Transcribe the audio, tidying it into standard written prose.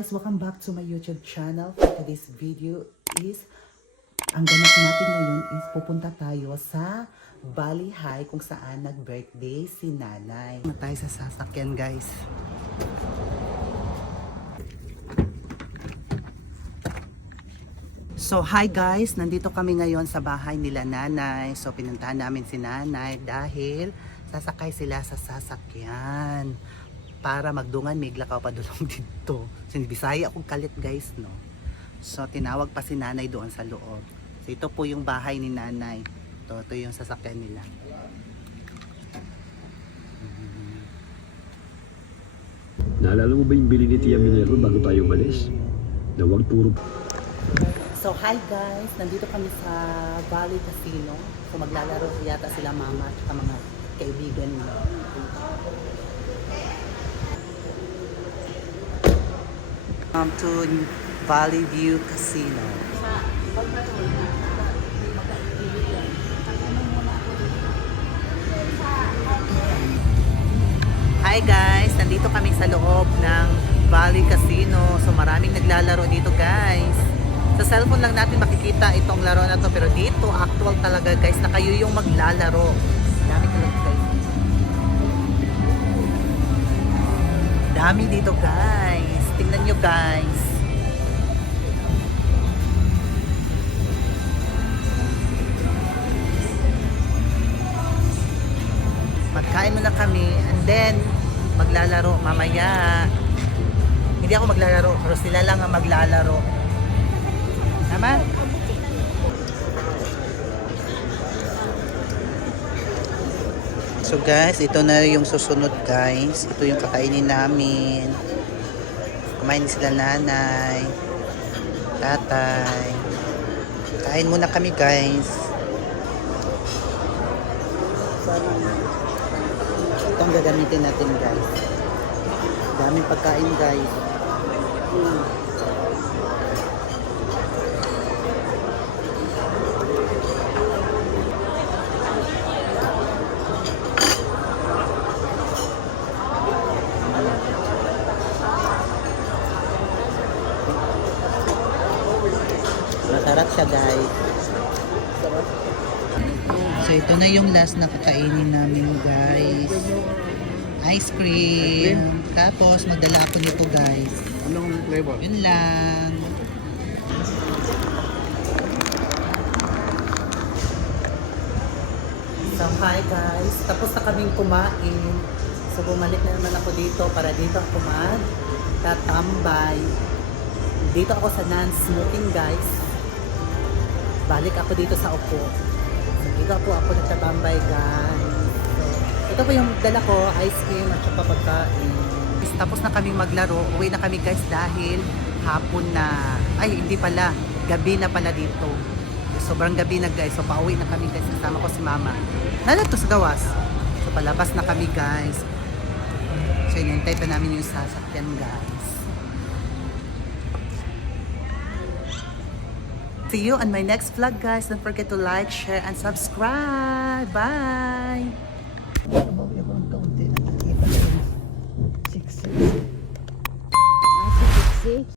guys! Welcome back to my YouTube channel. For today's video is, ang ganap natin ngayon is pupunta tayo sa Bali High kung saan nag-birthday si nanay. Tayo sa sasakyan guys. So hi guys! Nandito kami ngayon sa bahay nila nanay. So pinuntahan namin si nanay dahil sasakay sila sa sasakyan. Para magdungan may glakaw pa dulong dito. Sinibisaya akong kalit guys, no. So tinawag pa si nanay doon sa loob. So ito po yung bahay ni nanay. Ito yung sasakyan nila. Naalala mo ba yung bili ni Tia Minerva bago tayo umalis? Na wag puro... So hi guys! Nandito kami sa Bali Casino. So maglalaro yata sila mama at mga kaibigan nila. To Valley View Casino. Hi guys! Nandito kami sa loob ng Valley Casino. So maraming naglalaro dito guys. Sa cellphone lang natin makikita itong laro na to. Pero dito actual talaga guys na kayo yung maglalaro. Dami talaga guys. Dami dito guys. Tingnan nyo guys. Magkain muna kami and then maglalaro mamaya. Hindi ako maglalaro pero sila lang ang maglalaro. Tama? So guys, ito na yung susunod guys. Ito yung kakainin namin. Kumain sila nanay, tatay. Kain muna kami guys. Ito ang gagamitin natin guys. Daming pagkain guys. Masarap siya guys. So ito na yung last na kakainin namin guys. Ice cream. Tapos magdala ako nito guys. Anong flavor? Yun lang. So hi guys. Tapos na kaming kumain. So bumalik na naman ako dito para dito ako tatambay. Dito ako sa non-smoking guys. Balik ako dito sa upo. So, dito ako nagtatambay guys. So, ito po yung dala ko, ice cream at saka pagkain. Tapos na kaming maglaro, uwi na kami guys dahil hapon na. Ay, hindi pala. Gabi na pala dito. Sobrang gabi na guys. So, pauwi na kami guys. Kasama ko si mama. Nandito sa gawas. So, palabas na kami guys. So, inintay pa namin yung sasakyan guys. See you on my next vlog guys. Don't forget to like, share, and subscribe. Bye!